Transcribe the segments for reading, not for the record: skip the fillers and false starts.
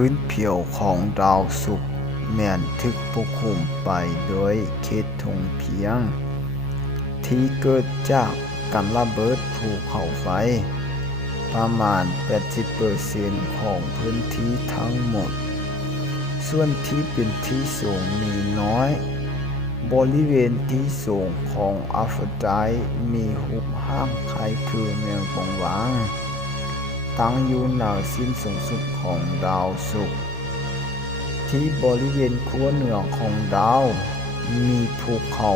พื้นผิวของดาวศุกร์แม่นถึกปกคลุมไปโดยเขตธงเพียงที่เกิดจากการระเบิดภูเขาไฟประมาณ 80% ของพื้นที่ทั้งหมดส่วนที่เป็นที่สูงมีน้อยบริเวณที่สูงของอัฟโรไดต์มีหุบห้างคล้ายคือเมืองปองวางตั้งอยู่เหนือสิ้นสูงสุดของดาวศุกร์ที่บริเวณขั้วเหนือของดาวมีภูเขา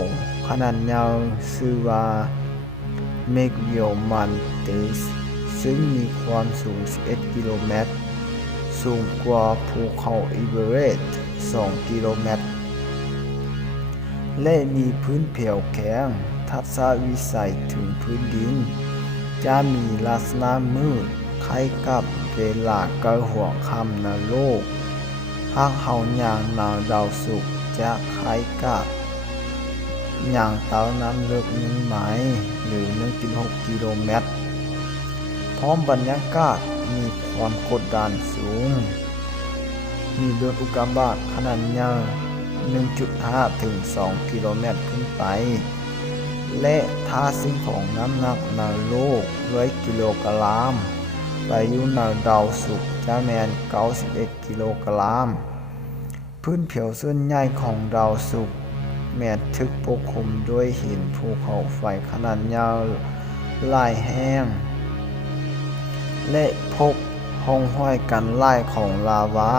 ขนาดยาวชื่อว่าเมกวิโอมันเตสซึ่งมีความสูง 11 กิโลเมตรสูงกว่าภูเขาอีเวอเรสต์ 2 กิโลเมตรและมีพื้นผิวแข็งทัศนวิสัยถึงพื้นดินจะมีลักษณะมืดคล้ายกับเวลาเกิดหัวค่ำในโลกหากเฮาย่างในดาวศุกร์จะคล้ายกับย่างเต้าน้ำลึก1 ไมล์หรือ 1.6 กิโลเมตรพร้อมบรรยากาศมีความกดดันสูงมีดวงอุกกาบาตขนาดยาว 1.5 ถึง 2 กิโลเมตรขึ้นไปและถ้าสิ่งของน้ำหนักในโลก100 กิโลกรัมไปอยู่ในดาวศุกร์จะแม่น 91 กิโลกรัมพื้นผิวส่วนใหญ่ของดาวศุกร์แม้นถึกปกคลุมด้วยหินภูเขาไฟขนาดยาวหลายแห่งและพบร่องห้อยกันหลายของลาวา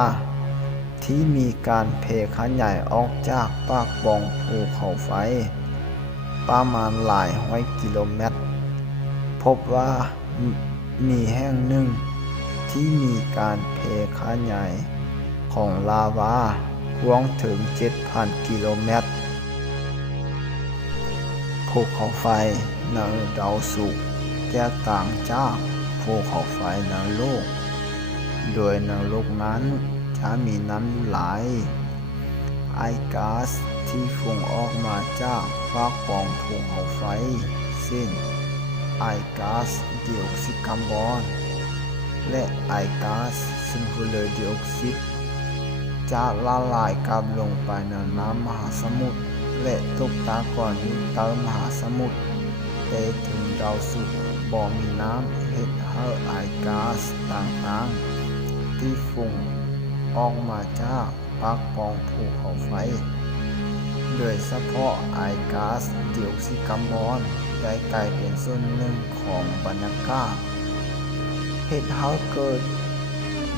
ที่มีการเพขยายออกจากปากปล่องภูเขาไฟประมาณหลายร้อยกิโลเมตรพบว่ามีแห่งหนึ่งที่มีการเพขยายของลาวากว้างถึง 7,000 กิโลเมตรภูเขาไฟในดาวศุกร์แตกต่างจากภูเขาไฟในโลกโดยในโลกนั้นจะมีน้ำไหลไอก๊าซที่ฟุ้งออกมาจากฟากปล่องภูเขาไฟเช่นไอก๊าซไดออกไซด์คาร์บอนและไอก๊าซซัลฟูเรอร์ไดออกไซด์จะละลายกลับลงไปในน้ำมหาสมุทรและตกตะกอนอยู่ใต้มหาสมุทรแต่ถึงดาวศุกร์บ่มีน้ำเฮ็ดให้ไอก๊าซต่างๆที่ฟุ้งออกมาจากปากปล่องภูเขาไฟโดยเฉพาะไอก๊าซไดออกไซด์คาร์บอนได้กลายเป็นส่วนหนึ่งของบรรยากาศเฮ็ดให้เกิด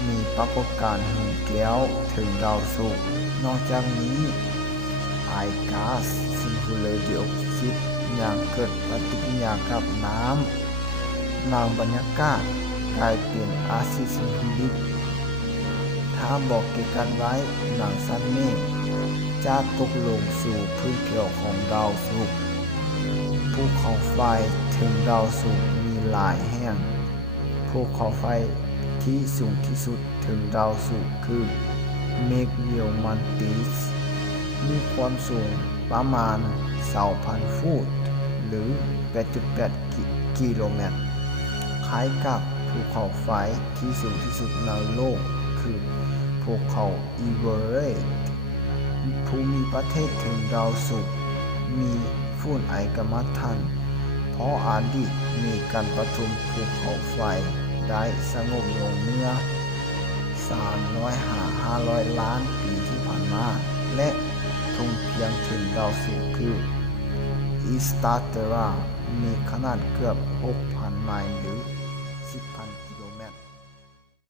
มีปรากฏการณ์หินแก้วถึงดาวศุกร์นอกจากนี้ไอก๊าซซัลฟูเรอร์ไดออกไซด์ยังเกิดปฏิกิริยากับน้ำในบรรยากาศกลายเป็นอาซิดซัลฟูริกถ้าบอกเกี่ยวกันไว้หนังสั้นเมฆจะตกลงสู่พื้นผิวของดาวศุกร์ภูเขาไฟถึงดาวศุกร์มีหลายแห่งภูเขาไฟที่สูงที่สุดถึงดาวศุกร์คือเมกวิโอมันติสมีความสูงประมาณ 2,000 ฟุตหรือ 8.8 กิโลเมตรคล้ายกับภูเขาไฟที่สูงที่สุดในโลกคือภูเขาอีเวอเรสต์ภูมิประเทศถึงดาวศุกร์มีฝุ่นไอกมมันทันเพราะอดีตมีการประทุมภูเขาไฟได้สงบลงเมื่อ300-500 ล้านปีที่ผ่านมาและทงเพียงถึงดาวศุกร์คืออีสตาเตรามีขนาดเกือบ 6,000 ไมล์หรือ